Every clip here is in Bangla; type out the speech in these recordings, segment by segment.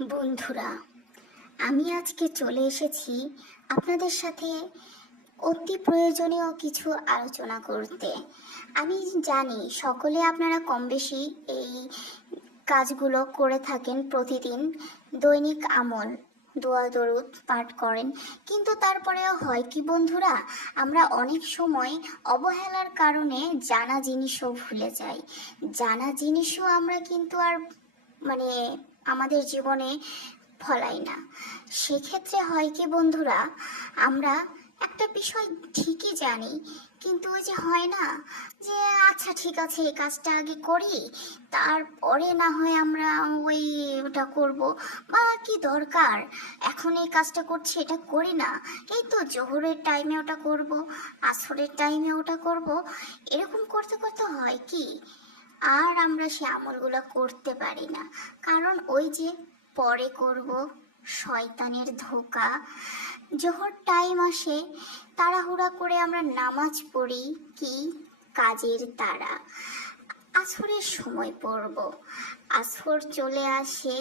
বন্ধুরা, আমি আজকে চলে এসেছি আপনাদের সাথে অতি প্রয়োজনীয় কিছু আলোচনা করতে। আমি জানি সকলে আপনারা কম বেশি এই কাজগুলো করে থাকেন, প্রতিদিন দৈনিক আমল দোয়া দরুদ পাঠ করেন, কিন্তু তারপরেও হয় কি বন্ধুরা, আমরা অনেক সময় অবহেলার কারণে জানা জিনিসও ভুলে যাই। জানা জিনিসও আমরা কিন্তু আর মানে আমাদের জীবনে ফলাই না। সেক্ষেত্রে হয় কি বন্ধুরা, আমরা একটা বিষয় ঠিকই জানি, কিন্তু ওই যে হয় না যে আচ্ছা ঠিক আছে এই কাজটা আগে করি, তারপরে না হয় আমরা ওটা করব, বা কি দরকার, এখন এই কাজটা করছি এটা করি না, এই তো জোহরের টাইমে ওটা করব, আসরের টাইমে ওটা করব। এরকম করতে করতে হয় কি, আর আমরা সে আমলগুলো করতে পারি না। কারণ ওই যে পরে করব, শয়তানের ধোঁকা। জোহর টাইম আসে, তাড়াহুড়া করে আমরা নামাজ পড়ি, কি কাজের তাড়া। আসরের সময় পড়ব, আসর চলে আসে,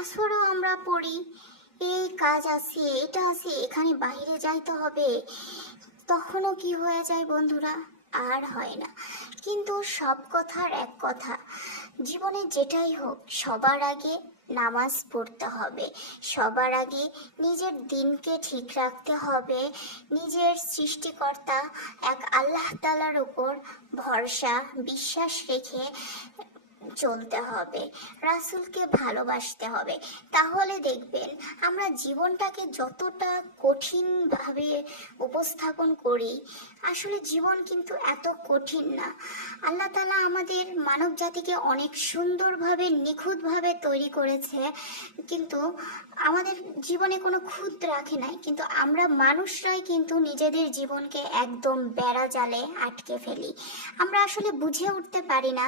আসরও আমরা পড়ি, এই কাজ আছে এটা আছে এখানে বাইরে যাইতে হবে, তখনও কি হয়ে যায় বন্ধুরা, আর হয় না। কিন্তু সব কথার এক কথা, জীবনে যেটাই হোক সবার আগে নামাজ পড়তে হবে, সবার আগে নিজের দিনকে ঠিক রাখতে হবে, নিজের সৃষ্টিকর্তা এক আল্লাহ তাআলার উপর ভরসা বিশ্বাস রেখে চলতে হবে, রাসূলকে ভালোবাসতে হবে। তাহলে দেখবেন আমরা জীবনটাকে যতটা কঠিনভাবে উপস্থাপন করি, আসলে জীবন কিন্তু এত কঠিন না। আল্লাহ তাআলা আমাদের মানব জাতিকে অনেক সুন্দরভাবে নিখুঁতভাবে তৈরি করেছে, কিন্তু আমাদের জীবনে কোনো খুঁত রাখে নাই, কিন্তু আমরা মানুষরাই কিন্তু নিজেদের জীবনকে একদম বেড়া জালে আটকে ফেলি। আমরা আসলে বুঝে উঠতে পারি না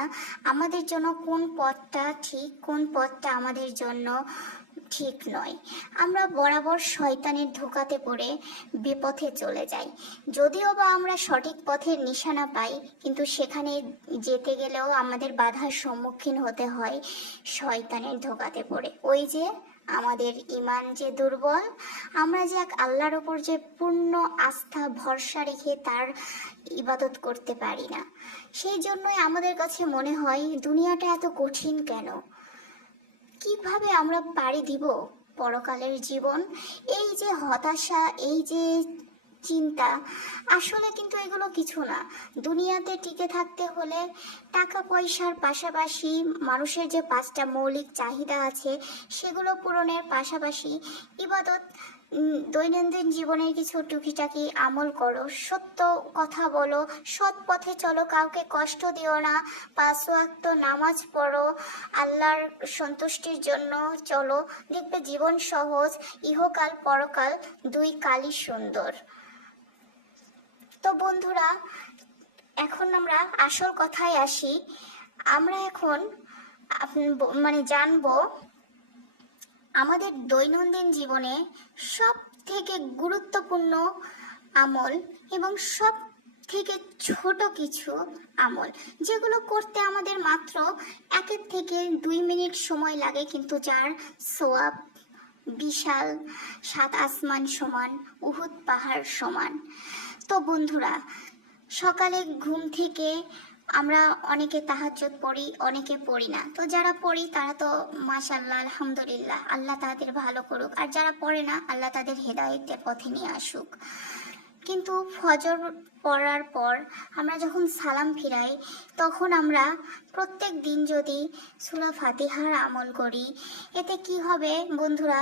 আমাদের জন্য কোন পথটা ঠিক, কোন পথটা আমাদের জন্য ঠিক নয়। আমরা বরাবর শয়তানের ধোঁকাতে পড়ে বিপথে চলে যাই। যদিও বা আমরা সঠিক পথের নিশানা পাই, কিন্তু সেখানে যেতে গেলেও আমাদের বাধার সম্মুখীন হতে হয় শয়তানের ধোঁকাতে পড়ে। ওই যে আমাদের ঈমান যে দুর্বল, আমরা যে এক আল্লাহর ওপর যে পূর্ণ আস্থা ভরসা রেখে তার ইবাদত করতে পারি না, সেই জন্যই আমাদের কাছে মনে হয় দুনিয়াটা এত কঠিন কেন, কিভাবে আমরা পাড়ি দিব পরকালের জীবন। এই যে হতাশা, এই যে চিন্তা, আসলে কিন্তু এগুলো কিছু না। দুনিয়াতে টিকে থাকতে হলে টাকা পয়সার পাশাপাশি মানুষের যে পাঁচটা মৌলিক চাহিদা আছে সেগুলো পূরণের পাশাপাশি ইবাদত, দৈনন্দিন জীবনের কিছু টুকিটাকি আমল করো, সত্য কথা বলো, সৎ পথে চলো, কাউকে কষ্ট দিও না, 5 ওয়াক্ত নামাজ পড়ো, আল্লাহর সন্তুষ্টির জন্য চলো, দেখবে জীবন সহজ, ইহকাল পরকাল দুই কালই সুন্দর। তো বন্ধুরা, এখন আমরা আসল কথায় আসি। আমরা এখন জানবো আমাদের দৈনন্দিন জীবনে সব থেকে গুরুত্বপূর্ণ আমল এবং সব থেকে ছোট কিছু আমল, যেগুলো করতে আমাদের মাত্র 1 থেকে 2 মিনিট সময় লাগে, কিন্তু যার সোয়াব বিশাল, 7 আসমান সমান, উহুদ পাহাড় সমান। তো বন্ধুরা, সকালে ঘুম থেকে আমরা অনেকে তাহাজ্জুদ পড়ি, অনেকে পড়ি না। তো যারা পড়ি তারা তো মাশাআল্লাহ আলহামদুলিল্লাহ, আল্লাহ তাদের ভালো করুক, আর যারা পড়ে না আল্লাহ তাদের হেদায়েতের পথে নিয়ে আসুক। কিন্তু ফজর পড়ার পর আমরা যখন সালাম ফিরাই, তখন আমরা প্রত্যেক দিন যদি সূরা ফাতিহার আমল করি, এতে কি হবে বন্ধুরা,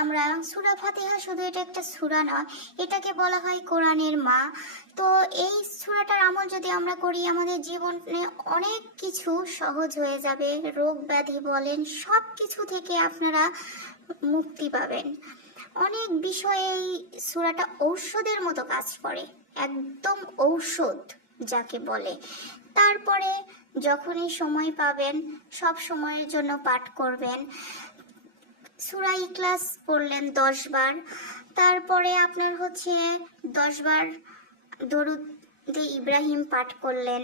আমরা সূরা ফাতিহা শুধু এটা একটা সূরা নয়, এটাকে বলা হয় কোরআনের মা। তো এই সূরাটার আমল যদি আমরা করি, আমাদের জীবনে অনেক কিছু সহজ হয়ে যাবে, রোগ ব্যাধি বলেন সব কিছু থেকে আপনারা মুক্তি পাবেন। অনেক বিষয়ে এই সূরাটা ঔষধের মতো কাজ করে, একদম ঔষধ যাকে বলে। তারপরে যখনই সময় পাবেন সব সময়ের জন্য পাঠ করবেন। সূরা ইখলাস পড়লেন 10 বার, তারপরে আপনার হচ্ছে 10 বার দরুদ ইব্রাহিম পাঠ করলেন,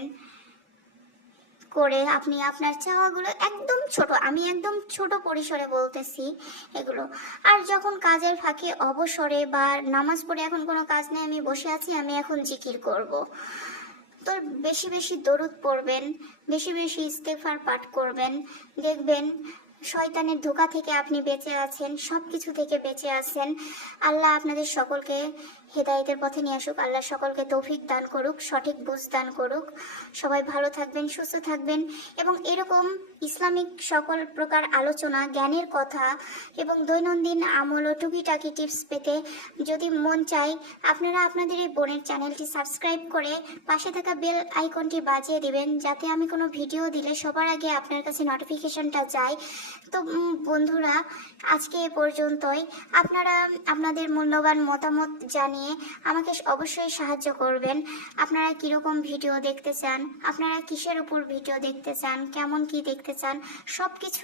করে আপনি আপনার চাওয়াগুলো একদম ছোট, আমি একদম ছোট পরিসরে বলতেছি এগুলো। আর যখন কাজের ফাঁকে অবসরে বা নামাজ পড়ে এখন কোনো কাজ নেই, আমি বসে আছি, আমি এখন জিকির করব। তো বেশি বেশি দরুদ পড়বেন, বেশি বেশি ইস্তেগফার পাঠ করবেন, দেখবেন শয়তানের ধোঁকা থেকে আপনি বেঁচে আছেন, সব কিছু থেকে বেঁচে আছেন। আল্লাহ আপনাদের সকলকে হেদায়েতের পথে নিয়ে আসুক, আল্লাহ সকলকে তৌফিক দান করুক, সঠিক বুঝ দান করুক। সবাই ভালো থাকবেন, সুস্থ থাকবেন এবং এরকম ইসলামিক সকল প্রকার আলোচনা, জ্ঞানের কথা এবং দৈনন্দিন আমল ও টুকিটাকি টিপস পেতে যদি মন চায়, আপনারা আপনাদের এই বোনের চ্যানেলটি সাবস্ক্রাইব করে পাশে থাকা বেল আইকনটি বাজিয়ে দিবেন, যাতে আমি কোনো ভিডিও দিলে সবার আগে আপনার কাছে নোটিফিকেশনটা যায়। তো বন্ধুরা, আজকে এ পর্যন্তই। আপনারা আপনাদের মূল্যবান মতামত জানিয়ে আমাকে অবশ্যই সাহায্য করবেন। আপনারা কীরকম ভিডিও দেখতে চান, আপনারা কিসের উপর ভিডিও দেখতে চান, কেমন কি দেখতে চান, সব কিছু